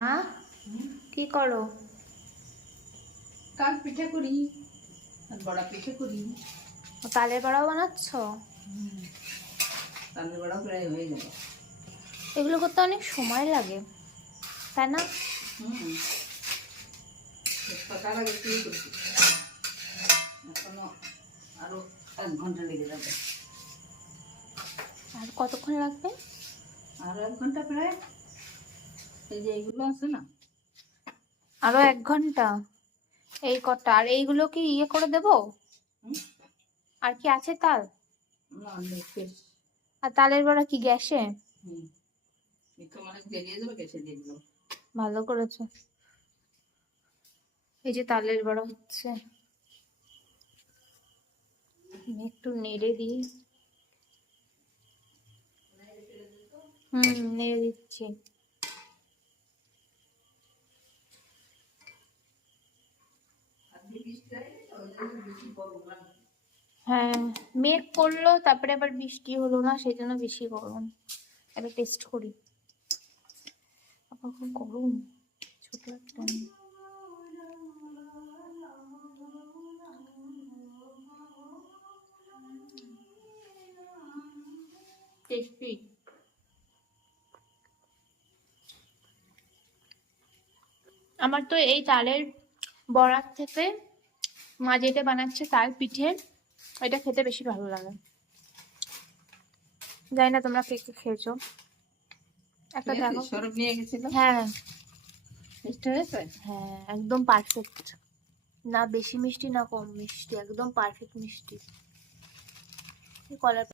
হ্যাঁ, কি করো? কাল পিঠে করি আর বড়া পিঠে করি। তালের বড়াও বানাচ্ছ? তালের বড়াও প্রায় হয়ে গেল। এগুলো করতে অনেক সময় লাগে, তাই না? পাকার আগে শুরু করছি, এখনো আরো 1 ঘন্টা লেগে যাবে। আর কতক্ষণ লাগবে? আরো 1 ঘন্টা প্রায়। এই যে এইগুলো আছে না, আরো 1 ঘন্টা? এই কটা আর এইগুলো কি ইয়ে করে দেবো? আর কি আছে তাল? না অনেক শেষ। আর তালের বড়া কি গ্যাসে? একটু অনেক দেরিয়ে যাবে, গেছে দিয়ে দিলাম। ভালো করেছো। এই যে তালের বড়া হচ্ছে, একটু নেড়ে দিই। নেড়ে দিচ্ছি। হ্যাঁ, মেঘ করলো তারপরে আবার বৃষ্টি হলো না, সেই জন্য বেশি গরম। এবার টেস্ট করি। আবার খুব গরম, ছোট একটা টেস্টি। আমার তো এই তালের বড়ার থেকে মা যেটা বানাচ্ছে তাল পিঠে, এটা খেতে বেশি ভালো লাগে। জানি না তোমরা কে কে খেয়েছো, একটা দেখো। সরব নিয়ে গেছিল, হ্যাঁ টেস্ট হয়েছে। হ্যাঁ, একদম পারফেক্ট। না বেশি মিষ্টি না কম মিষ্টি, একদম পারফেক্ট মিষ্টি। কলার